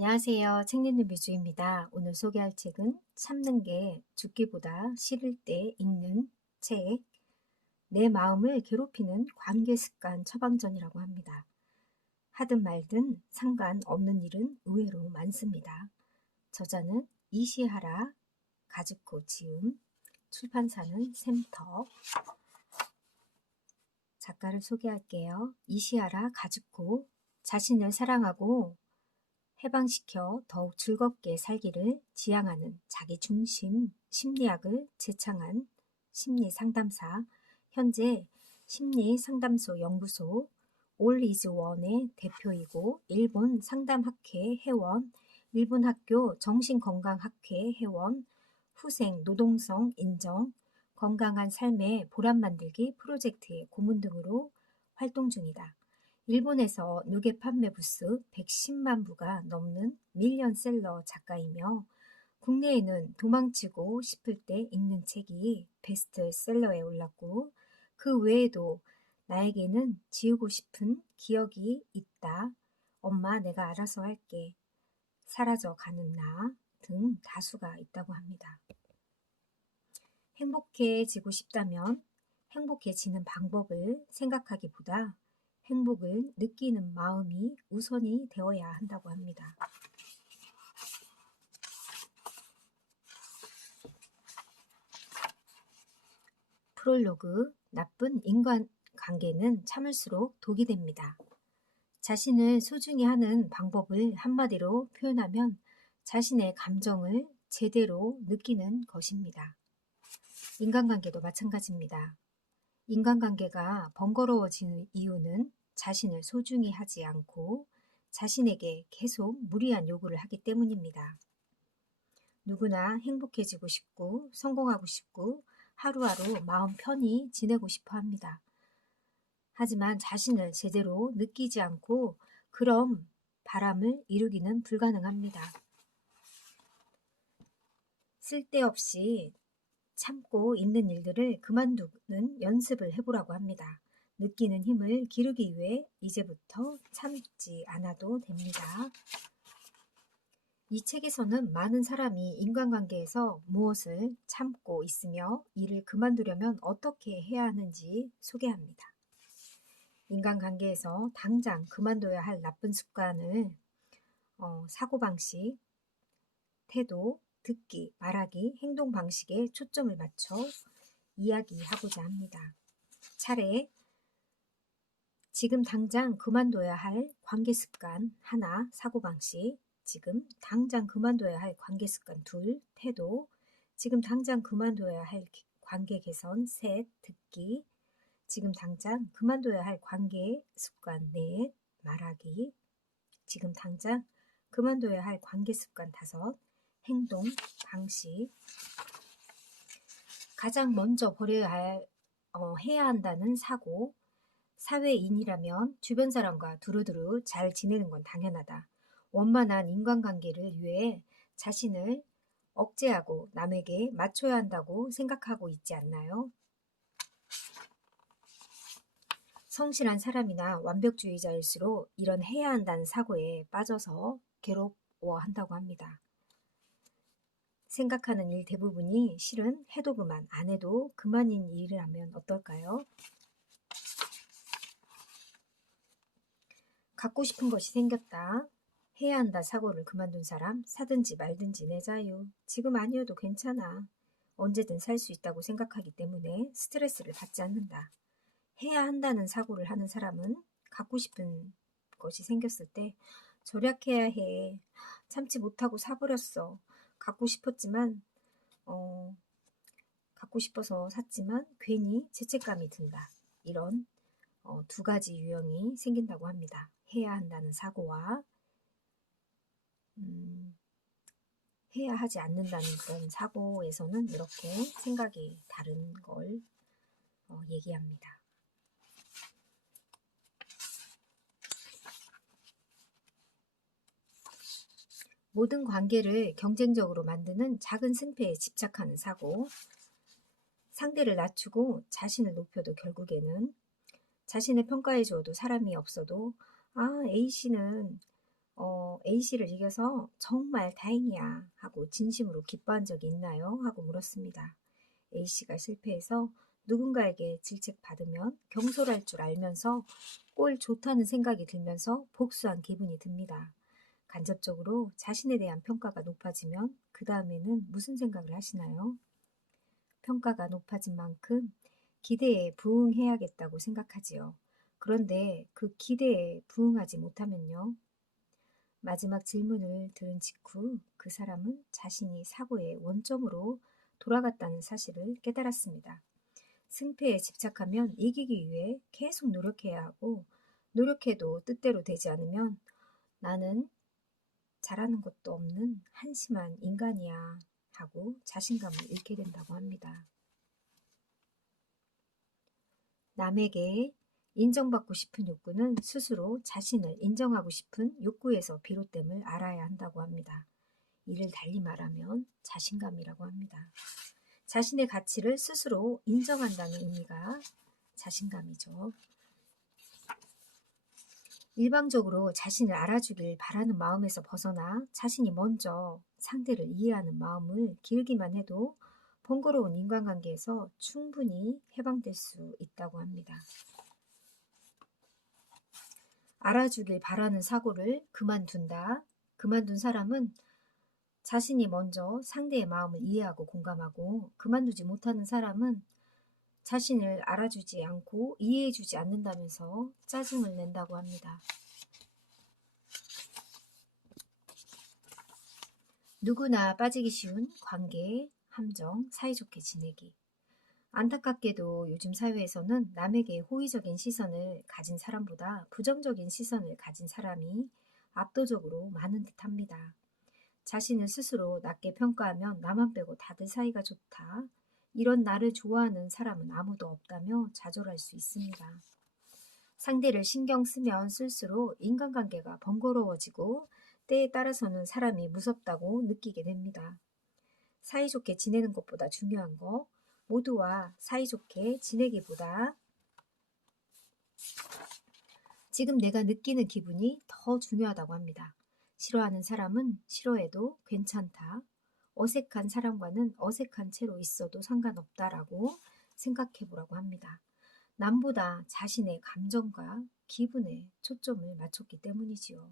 안녕하세요. 책 읽는 뮤즈입니다. 오늘 소개할 책은 참는 게 죽기보다 싫을 때 읽는 책, 내 마음을 괴롭히는 관계 습관 처방전이라고 합니다. 하든 말든 상관없는 일은 의외로 많습니다. 저자는 이시하라 가즈코 지음, 출판사는 샘터. 작가를 소개할게요. 이시하라 가즈코, 자신을 사랑하고 해방시켜 더욱 즐겁게 살기를 지향하는 자기중심 심리학을 제창한 심리상담사, 현재 심리상담소 연구소 올이즈원의 대표이고 일본 상담학회 회원, 일본 학교 정신건강학회 회원, 후생 노동성 인정, 건강한 삶의 보람 만들기 프로젝트의 고문 등으로 활동 중이다. 일본에서 누계 판매 부수 110만 부가 넘는 밀리언셀러 작가이며 국내에는 도망치고 싶을 때 읽는 책이 베스트셀러에 올랐고 그 외에도 나에게는 지우고 싶은 기억이 있다. 엄마 내가 알아서 할게. 사라져가는 나 등 다수가 있다고 합니다. 행복해지고 싶다면 행복해지는 방법을 생각하기보다 행복을 느끼는 마음이 우선이 되어야 한다고 합니다. 프롤로그, 나쁜 인간관계는 참을수록 독이 됩니다. 자신을 소중히 하는 방법을 한마디로 표현하면 자신의 감정을 제대로 느끼는 것입니다. 인간관계도 마찬가지입니다. 인간관계가 번거로워지는 이유는 자신을 소중히 하지 않고 자신에게 계속 무리한 요구를 하기 때문입니다. 누구나 행복해지고 싶고 성공하고 싶고 하루하루 마음 편히 지내고 싶어 합니다. 하지만 자신을 제대로 느끼지 않고 그런 바람을 이루기는 불가능합니다. 쓸데없이 참고 있는 일들을 그만두는 연습을 해보라고 합니다. 느끼는 힘을 기르기 위해 이제부터 참지 않아도 됩니다. 이 책에서는 많은 사람이 인간관계에서 무엇을 참고 있으며 이를 그만두려면 어떻게 해야 하는지 소개합니다. 인간관계에서 당장 그만둬야 할 나쁜 습관을 사고방식, 태도, 듣기, 말하기, 행동 방식에 초점을 맞춰 이야기하고자 합니다. 차례 지금 당장 그만둬야 할 관계 습관 하나, 사고방식, 지금 당장 그만둬야 할 관계 습관 둘, 태도, 지금 당장 그만둬야 할 관계 개선 셋, 듣기, 지금 당장 그만둬야 할 관계 습관 넷, 말하기, 지금 당장 그만둬야 할 관계 습관 다섯, 행동 방식, 가장 먼저 버려야 할 해야 한다는 사고, 사회인이라면 주변 사람과 두루두루 잘 지내는 건 당연하다. 원만한 인간관계를 위해 자신을 억제하고 남에게 맞춰야 한다고 생각하고 있지 않나요? 성실한 사람이나 완벽주의자일수록 이런 해야 한다는 사고에 빠져서 괴로워한다고 합니다. 생각하는 일 대부분이 실은 해도 그만, 안 해도 그만인 일이라면 어떨까요? 갖고 싶은 것이 생겼다. 해야 한다 사고를 그만둔 사람, 사든지 말든지 내 자유. 지금 아니어도 괜찮아. 언제든 살 수 있다고 생각하기 때문에 스트레스를 받지 않는다. 해야 한다는 사고를 하는 사람은 갖고 싶은 것이 생겼을 때 절약해야 해. 참지 못하고 사버렸어. 갖고 싶었지만 갖고 싶어서 샀지만 괜히 죄책감이 든다. 이런 두 가지 유형이 생긴다고 합니다. 해야 한다는 사고와 해야 하지 않는다는 그런 사고에서는 이렇게 생각이 다른 걸 얘기합니다. 모든 관계를 경쟁적으로 만드는 작은 승패에 집착하는 사고, 상대를 낮추고 자신을 높여도 결국에는 자신을 평가해 주어도 사람이 없어도 A씨는 A씨를 이겨서 정말 다행이야 하고 진심으로 기뻐한 적이 있나요? 하고 물었습니다. A씨가 실패해서 누군가에게 질책받으면 경솔할 줄 알면서 꼴 좋다는 생각이 들면서 복수한 기분이 듭니다. 간접적으로 자신에 대한 평가가 높아지면 그 다음에는 무슨 생각을 하시나요? 평가가 높아진 만큼 기대에 부응해야겠다고 생각하지요. 그런데 그 기대에 부응하지 못하면요. 마지막 질문을 들은 직후 그 사람은 자신이 사고의 원점으로 돌아갔다는 사실을 깨달았습니다. 승패에 집착하면 이기기 위해 계속 노력해야 하고 노력해도 뜻대로 되지 않으면 나는 잘하는 것도 없는 한심한 인간이야 하고 자신감을 잃게 된다고 합니다. 남에게 인정받고 싶은 욕구는 스스로 자신을 인정하고 싶은 욕구에서 비롯됨을 알아야 한다고 합니다. 이를 달리 말하면 자신감이라고 합니다. 자신의 가치를 스스로 인정한다는 의미가 자신감이죠. 일방적으로 자신을 알아주길 바라는 마음에서 벗어나 자신이 먼저 상대를 이해하는 마음을 기르기만 해도 번거로운 인간관계에서 충분히 해방될 수 있다고 합니다. 알아주길 바라는 사고를 그만둔다. 그만둔 사람은 자신이 먼저 상대의 마음을 이해하고 공감하고 그만두지 못하는 사람은 자신을 알아주지 않고 이해해주지 않는다면서 짜증을 낸다고 합니다. 누구나 빠지기 쉬운 관계, 함정, 사이좋게 지내기. 안타깝게도 요즘 사회에서는 남에게 호의적인 시선을 가진 사람보다 부정적인 시선을 가진 사람이 압도적으로 많은 듯합니다. 자신을 스스로 낮게 평가하면 나만 빼고 다들 사이가 좋다. 이런 나를 좋아하는 사람은 아무도 없다며 좌절할 수 있습니다. 상대를 신경 쓰면 쓸수록 인간관계가 번거로워지고 때에 따라서는 사람이 무섭다고 느끼게 됩니다. 사이좋게 지내는 것보다 중요한 거, 모두와 사이좋게 지내기보다 지금 내가 느끼는 기분이 더 중요하다고 합니다. 싫어하는 사람은 싫어해도 괜찮다. 어색한 사람과는 어색한 채로 있어도 상관없다라고 생각해 보라고 합니다. 남보다 자신의 감정과 기분에 초점을 맞췄기 때문이지요.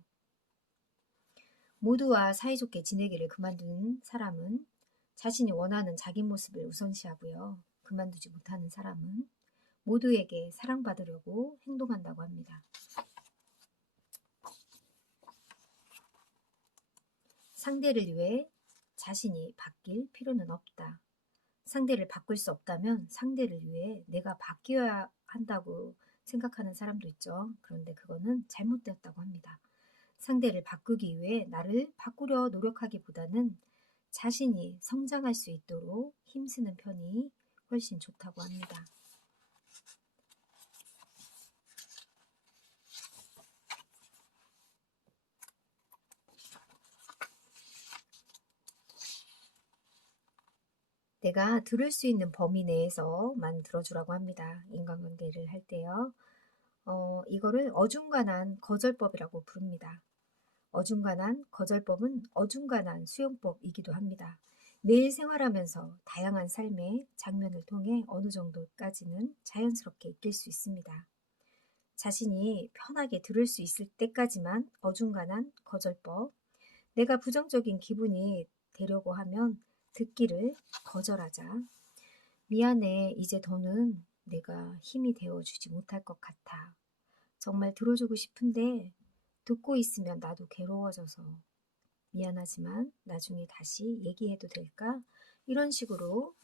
모두와 사이좋게 지내기를 그만둔 사람은 자신이 원하는 자기 모습을 우선시하고요. 그만두지 못하는 사람은 모두에게 사랑받으려고 행동한다고 합니다. 상대를 위해 자신이 바뀔 필요는 없다. 상대를 바꿀 수 없다면 상대를 위해 내가 바뀌어야 한다고 생각하는 사람도 있죠. 그런데 그거는 잘못되었다고 합니다. 상대를 바꾸기 위해 나를 바꾸려 노력하기보다는 자신이 성장할 수 있도록 힘쓰는 편이 훨씬 좋다고 합니다. 내가 들을 수 있는 범위 내에서만 들어주라고 합니다. 인간관계를 할 때요. 이거를 어중간한 거절법이라고 부릅니다. 어중간한 거절법은 어중간한 수용법이기도 합니다. 매일 생활하면서 다양한 삶의 장면을 통해 어느 정도까지는 자연스럽게 이끌 수 있습니다. 자신이 편하게 들을 수 있을 때까지만 어중간한 거절법, 내가 부정적인 기분이 되려고 하면 듣기를 거절하자. 미안해, 이제 더는 내가 힘이 되어주지 못할 것 같아. 정말 들어주고 싶은데 듣고 있으면 나도 괴로워져서 미안하지만 나중에 다시 얘기해도 될까? 이런 식으로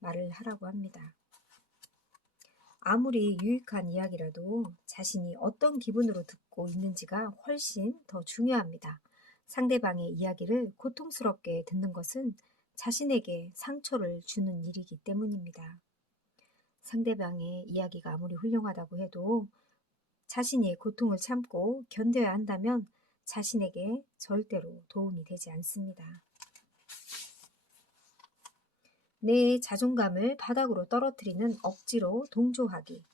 말을 하라고 합니다. 아무리 유익한 이야기라도 자신이 어떤 기분으로 듣고 있는지가 훨씬 더 중요합니다. 상대방의 이야기를 고통스럽게 듣는 것은 자신에게 상처를 주는 일이기 때문입니다. 상대방의 이야기가 아무리 훌륭하다고 해도 자신이 고통을 참고 견뎌야 한다면 자신에게 절대로 도움이 되지 않습니다. 내 자존감을 바닥으로 떨어뜨리는 억지로 동조하기.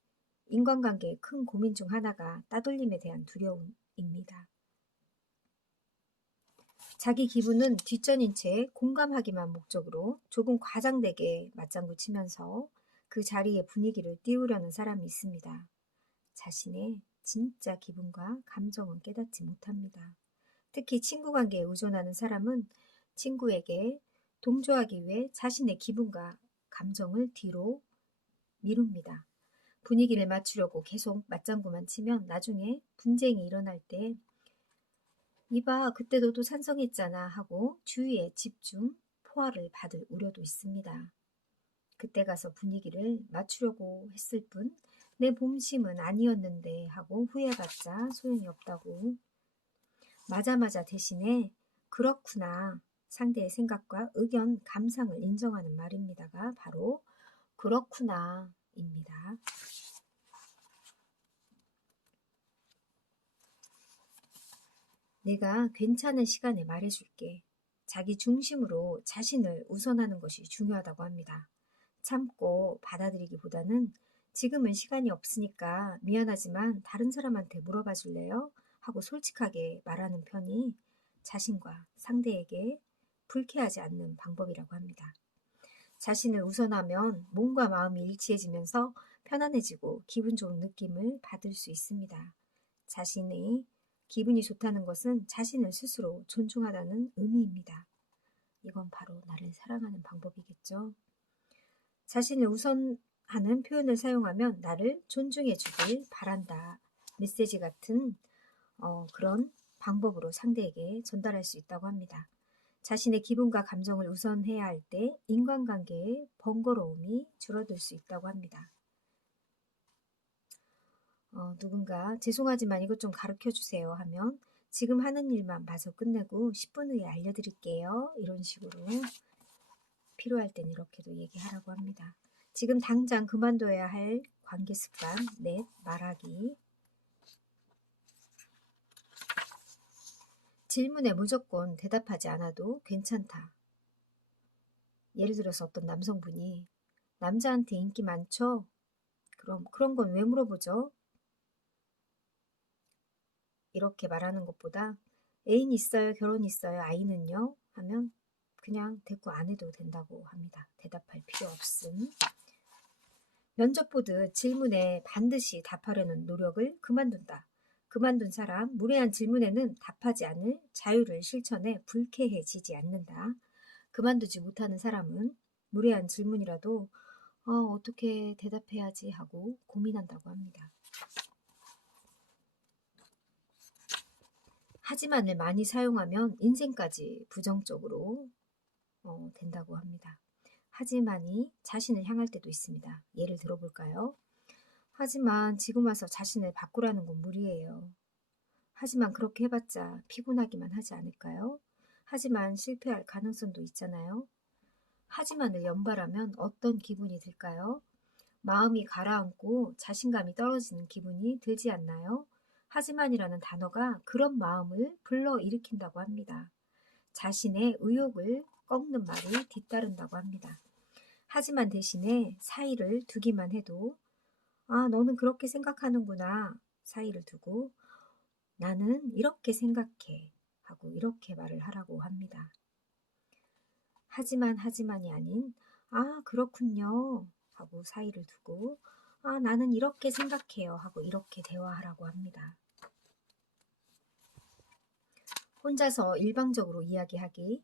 인간관계의 큰 고민 중 하나가 따돌림에 대한 두려움입니다. 자기 기분은 뒷전인 채 공감하기만 목적으로 조금 과장되게 맞장구 치면서 그 자리의 분위기를 띄우려는 사람이 있습니다. 자신의 진짜 기분과 감정은 깨닫지 못합니다. 특히 친구 관계에 의존하는 사람은 친구에게 동조하기 위해 자신의 기분과 감정을 뒤로 미룹니다. 분위기를 맞추려고 계속 맞장구만 치면 나중에 분쟁이 일어날 때 이봐 그때 너도 찬성했잖아 하고 주위에 집중, 포화를 받을 우려도 있습니다. 그때 가서 분위기를 맞추려고 했을 뿐 내 몸심은 아니었는데 하고 후회해봤자 소용이 없다고. 맞아 대신에 그렇구나 상대의 생각과 의견, 감상을 인정하는 말입니다가 바로 그렇구나입니다. 내가 괜찮은 시간에 말해줄게. 자기 중심으로 자신을 우선하는 것이 중요하다고 합니다. 참고 받아들이기보다는 지금은 시간이 없으니까 미안하지만 다른 사람한테 물어봐 줄래요? 하고 솔직하게 말하는 편이 자신과 상대에게 불쾌하지 않는 방법이라고 합니다. 자신을 우선하면 몸과 마음이 일치해지면서 편안해지고 기분 좋은 느낌을 받을 수 있습니다. 자신의 기분이 좋다는 것은 자신을 스스로 존중하다는 의미입니다. 이건 바로 나를 사랑하는 방법이겠죠. 자신을 우선하는 표현을 사용하면 나를 존중해 주길 바란다. 메시지 같은 그런 방법으로 상대에게 전달할 수 있다고 합니다. 자신의 기분과 감정을 우선해야 할 때 인간관계의 번거로움이 줄어들 수 있다고 합니다. 누군가 죄송하지만 이것 좀 가르쳐 주세요 하면 지금 하는 일만 마저 끝내고 10분 후에 알려드릴게요. 이런 식으로 필요할 땐 이렇게도 얘기하라고 합니다. 지금 당장 그만둬야 할 관계 습관, 넷, 말하기. 질문에 무조건 대답하지 않아도 괜찮다. 예를 들어서 어떤 남성분이 남자한테 인기 많죠? 그럼 그런 건 왜 물어보죠? 이렇게 말하는 것보다 애인 있어요? 결혼 있어요? 아이는요? 하면 그냥 대꾸 안 해도 된다고 합니다. 대답할 필요 없음. 면접 보듯 질문에 반드시 답하려는 노력을 그만둔다. 그만둔 사람, 무례한 질문에는 답하지 않을 자유를 실천해 불쾌해지지 않는다. 그만두지 못하는 사람은 무례한 질문이라도 어떻게 대답해야지 하고 고민한다고 합니다. 하지만을 많이 사용하면 인생까지 부정적으로 된다고 합니다. 하지만이 자신을 향할 때도 있습니다. 예를 들어볼까요? 하지만 지금 와서 자신을 바꾸라는 건 무리예요. 하지만 그렇게 해봤자 피곤하기만 하지 않을까요? 하지만 실패할 가능성도 있잖아요. 하지만을 연발하면 어떤 기분이 들까요? 마음이 가라앉고 자신감이 떨어지는 기분이 들지 않나요? 하지만이라는 단어가 그런 마음을 불러일으킨다고 합니다. 자신의 의욕을 꺾는 말이 뒤따른다고 합니다. 하지만 대신에 사이를 두기만 해도 너는 그렇게 생각하는구나 사이를 두고 나는 이렇게 생각해 하고 이렇게 말을 하라고 합니다. 하지만이 아닌 그렇군요 하고 사이를 두고 나는 이렇게 생각해요 하고 이렇게 대화하라고 합니다. 혼자서 일방적으로 이야기하기.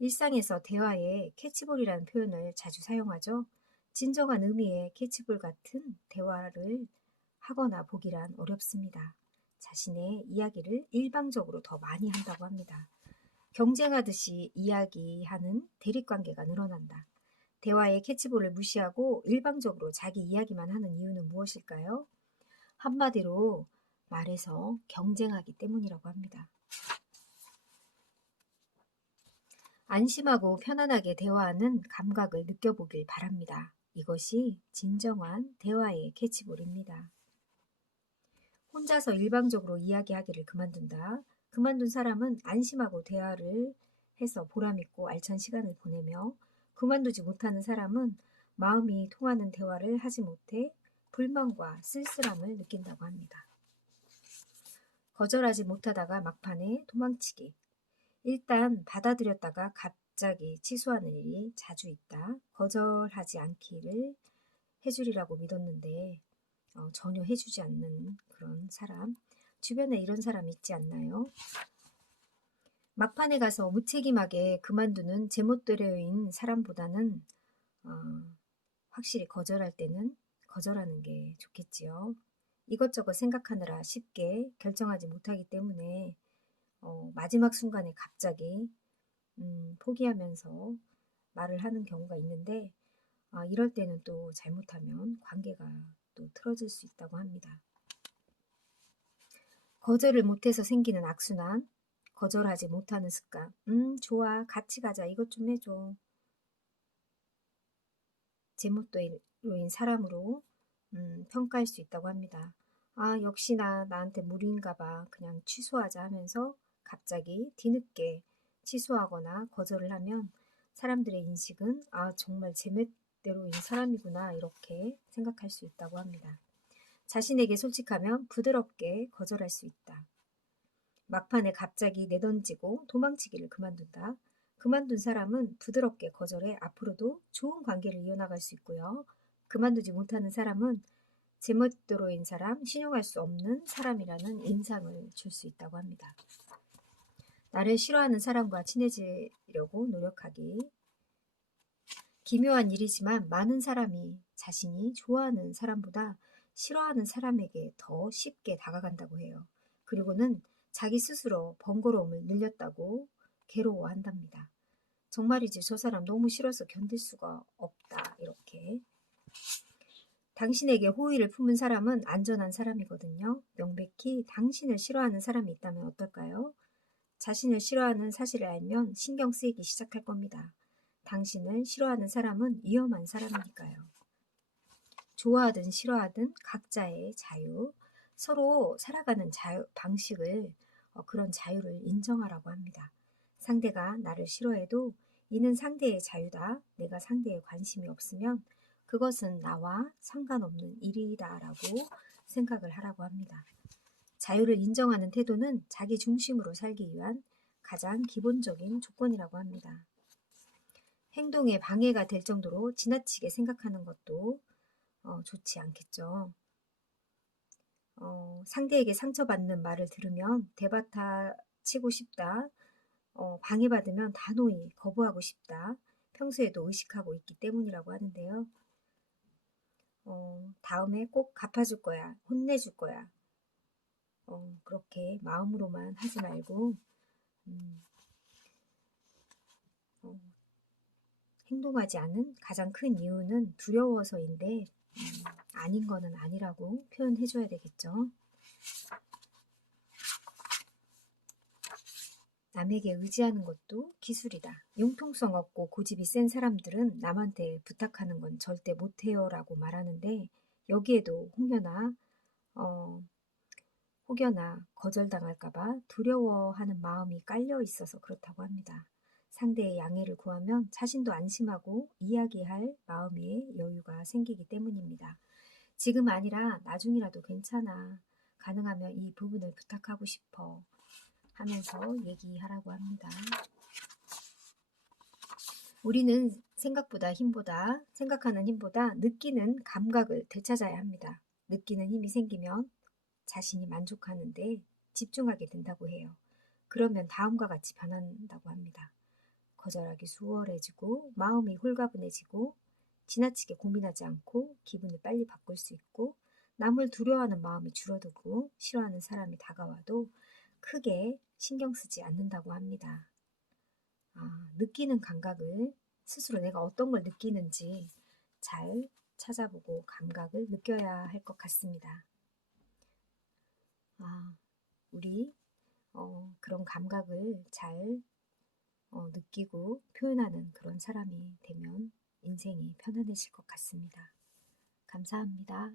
일상에서 대화에 캐치볼이라는 표현을 자주 사용하죠. 진정한 의미의 캐치볼 같은 대화를 하거나 보기란 어렵습니다. 자신의 이야기를 일방적으로 더 많이 한다고 합니다. 경쟁하듯이 이야기하는 대립관계가 늘어난다. 대화의 캐치볼을 무시하고 일방적으로 자기 이야기만 하는 이유는 무엇일까요? 한마디로 말해서 경쟁하기 때문이라고 합니다. 안심하고 편안하게 대화하는 감각을 느껴보길 바랍니다. 이것이 진정한 대화의 캐치볼입니다. 혼자서 일방적으로 이야기하기를 그만둔다. 그만둔 사람은 안심하고 대화를 해서 보람있고 알찬 시간을 보내며 그만두지 못하는 사람은 마음이 통하는 대화를 하지 못해 불만과 쓸쓸함을 느낀다고 합니다. 거절하지 못하다가 막판에 도망치기. 일단 받아들였다가 갑자기 취소하는 일이 자주 있다. 거절하지 않기를 해주리라고 믿었는데 전혀 해주지 않는 그런 사람. 주변에 이런 사람 있지 않나요? 막판에 가서 무책임하게 그만두는 제멋대로인 사람보다는 어, 확실히 거절할 때는 거절하는 게 좋겠지요. 이것저것 생각하느라 쉽게 결정하지 못하기 때문에 마지막 순간에 갑자기 포기하면서 말을 하는 경우가 있는데 이럴 때는 또 잘못하면 관계가 또 틀어질 수 있다고 합니다. 거절을 못해서 생기는 악순환, 거절하지 못하는 습관. 좋아, 같이 가자. 이것 좀 해줘. 제멋대로인 사람으로 평가할 수 있다고 합니다. 역시나 나한테 무리인가 봐. 그냥 취소하자 하면서 갑자기 뒤늦게 취소하거나 거절을 하면 사람들의 인식은 정말 제멋대로인 사람이구나 이렇게 생각할 수 있다고 합니다. 자신에게 솔직하면 부드럽게 거절할 수 있다. 막판에 갑자기 내던지고 도망치기를 그만둔다. 그만둔 사람은 부드럽게 거절해 앞으로도 좋은 관계를 이어나갈 수 있고요. 그만두지 못하는 사람은 제멋대로인 사람, 신용할 수 없는 사람이라는 인상을 줄 수 있다고 합니다. 나를 싫어하는 사람과 친해지려고 노력하기. 기묘한 일이지만 많은 사람이 자신이 좋아하는 사람보다 싫어하는 사람에게 더 쉽게 다가간다고 해요. 그리고는 자기 스스로 번거로움을 늘렸다고 괴로워한답니다. 정말이지 저 사람 너무 싫어서 견딜 수가 없다 이렇게. 당신에게 호의를 품은 사람은 안전한 사람이거든요. 명백히 당신을 싫어하는 사람이 있다면 어떨까요? 자신을 싫어하는 사실을 알면 신경 쓰이기 시작할 겁니다. 당신을 싫어하는 사람은 위험한 사람이니까요. 좋아하든 싫어하든 각자의 자유, 서로 살아가는 방식을 그런 자유를 인정하라고 합니다. 상대가 나를 싫어해도 이는 상대의 자유다. 내가 상대에 관심이 없으면 그것은 나와 상관없는 일이다라고 생각을 하라고 합니다. 자유를 인정하는 태도는 자기 중심으로 살기 위한 가장 기본적인 조건이라고 합니다. 행동에 방해가 될 정도로 지나치게 생각하는 것도 좋지 않겠죠. 상대에게 상처받는 말을 들으면 대받아 치고 싶다. 방해받으면 단호히 거부하고 싶다. 평소에도 의식하고 있기 때문이라고 하는데요. 다음에 꼭 갚아줄 거야. 혼내줄 거야. 그렇게 마음으로만 하지 말고 어, 행동하지 않은 가장 큰 이유는 두려워서인데 아닌 거는 아니라고 표현해줘야 되겠죠. 남에게 의지하는 것도 기술이다. 융통성 없고 고집이 센 사람들은 남한테 부탁하는 건 절대 못해요 라고 말하는데 여기에도 혹여나 거절당할까봐 두려워하는 마음이 깔려 있어서 그렇다고 합니다. 상대의 양해를 구하면 자신도 안심하고 이야기할 마음의 여유가 생기기 때문입니다. 지금 아니라 나중이라도 괜찮아. 가능하면 이 부분을 부탁하고 싶어. 하면서 얘기하라고 합니다. 우리는 생각하는 힘보다 느끼는 감각을 되찾아야 합니다. 느끼는 힘이 생기면 자신이 만족하는데 집중하게 된다고 해요. 그러면 다음과 같이 변한다고 합니다. 거절하기 수월해지고 마음이 홀가분해지고 지나치게 고민하지 않고 기분을 빨리 바꿀 수 있고 남을 두려워하는 마음이 줄어들고 싫어하는 사람이 다가와도 크게 신경 쓰지 않는다고 합니다. 느끼는 감각을 스스로 내가 어떤 걸 느끼는지 잘 찾아보고 감각을 느껴야 할 것 같습니다. 우리 그런 감각을 잘 느끼고 표현하는 그런 사람이 되면 인생이 편안해질 것 같습니다. 감사합니다.